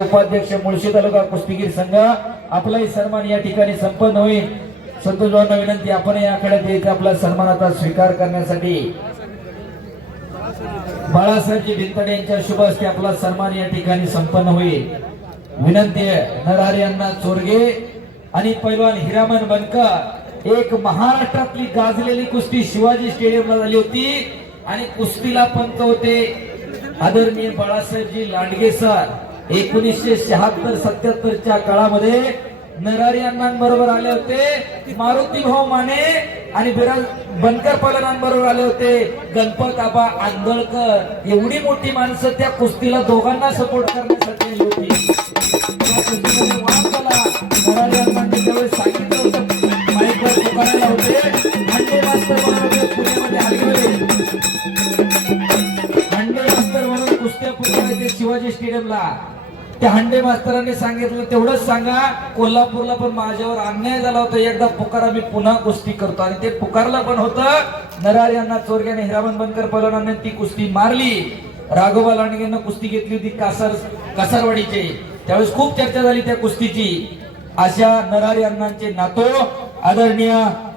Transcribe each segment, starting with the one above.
उपाध्यक्ष मुळशी तालुका कुस्तीगीर संघ आपलाही सन्मान या ठिकाणी संपन्न होईल। संतोष भाऊंना विनंती आपण या आखाड्यात यायचा आपला सन्मानाचा स्वीकार करण्यासाठी। बाळासाहेबजी भिंतडे यांच्या शुभ हस्ते आपला सन्मान या ठिकाणी संपन्न होईल। विनंती आहे नरहरी अण्णा चोरगे आणि पैलवान हिरामन बनकर। एक महाराष्ट्रातली गाजलेली कुस्ती शिवाजी स्टेडियमला झाली होती आणि कुस्तीला पंत होते आदरणीय बाळासाहेबजी लांडगे सर। 1976-77 च्या काळामध्ये नरहरी अण्णांबरोबर आले होते, मारुती भाऊ माने आणि बिराज बनकर पैलवानांबरोबर आले होते गणपत आबा आंदोळकर। एवढी मोठी माणसं त्या कुस्तीला दोघांना सपोर्ट करण्यासाठी आली होती। नरहरी अण्णांनी त्यावेळेस सांगितलं होतं माईकवर पुकारायला होते हांडे मास्तर म्हणून पुण्यामध्ये आले हांडे मास्तर म्हणून कुस्त्या पुकारायचे शिवाजी स्टेडियमला। त्या हांडे मास्तरांनी सांगितलं तेवढंच सांगा कोल्हापूरला पण माझ्यावर अन्याय झाला होता, एकदा पुकारा मी पुन्हा कुस्ती करतो। आणि ते पुकारलं पण होतं। नरहरी अण्णा चोरगे आणि हिरामन बनकर पैलवानांनी ती कुस्ती मारली। राघोबा लांडगेंना कुस्ती घेतली होती कासारवाडीचे, त्यावेळेस खूप चर्चा झाली त्या कुस्तीची। अशा नरहरी अण्णांचे नातो आदरणीय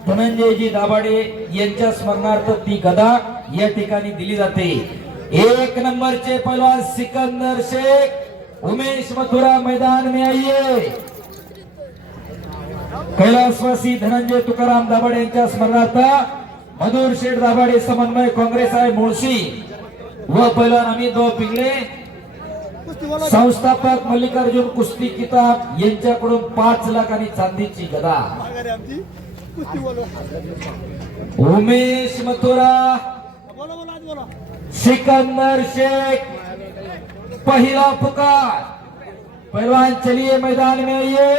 धनंजयजी दाभाडे यांच्या स्मरणार्थ ती गदा या ठिकाणी दिली जाते। 1 नंबरचे पैलवान सिकंदर शेख उमेश मथुरा मैदान में आइए। कैलासवासी धनंजय तुकाराम दाभाडे यांच्या स्मरणार्थ मधुर शेठ दाभाडे समन्वय काँग्रेस आहे मुळशी व पैलवान अमित भाऊ पिंगळे संस्थापक मल्लिकार्जुन कुस्ती किताब यांच्याकडून 5 लाख आणि चांदीची गदा। उमेश मथुरा सिकंदर शेख पहला पुकार। पहलवान चलिए मैदान में आइए।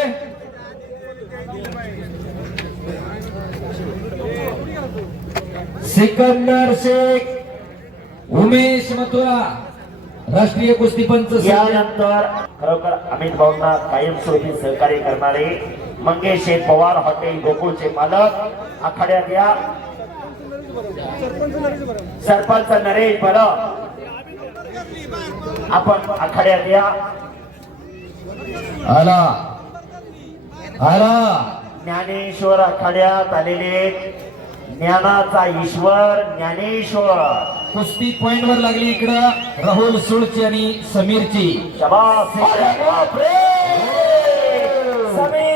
सिकंदर शेख उमेश मथुरा राष्ट्रीय कुस्ती पंच। यानंतर खरोखर अमित भाऊंना कायमस्वरूपी सहकार्य करणारे मंगेश पवार हॉटेल गोकुळचे मालक आखाड्यात या। सरपंच नरेश परब आपण आखाड्यात या। आला आला ज्ञानेश्वर आखाड्यात आलेले ज्ञानाचा ईश्वर ज्ञानेश्वर। कुस्ती पॉइंट वर लागली इकडं राहुल सुळची आणि समीरची। शाबास समीर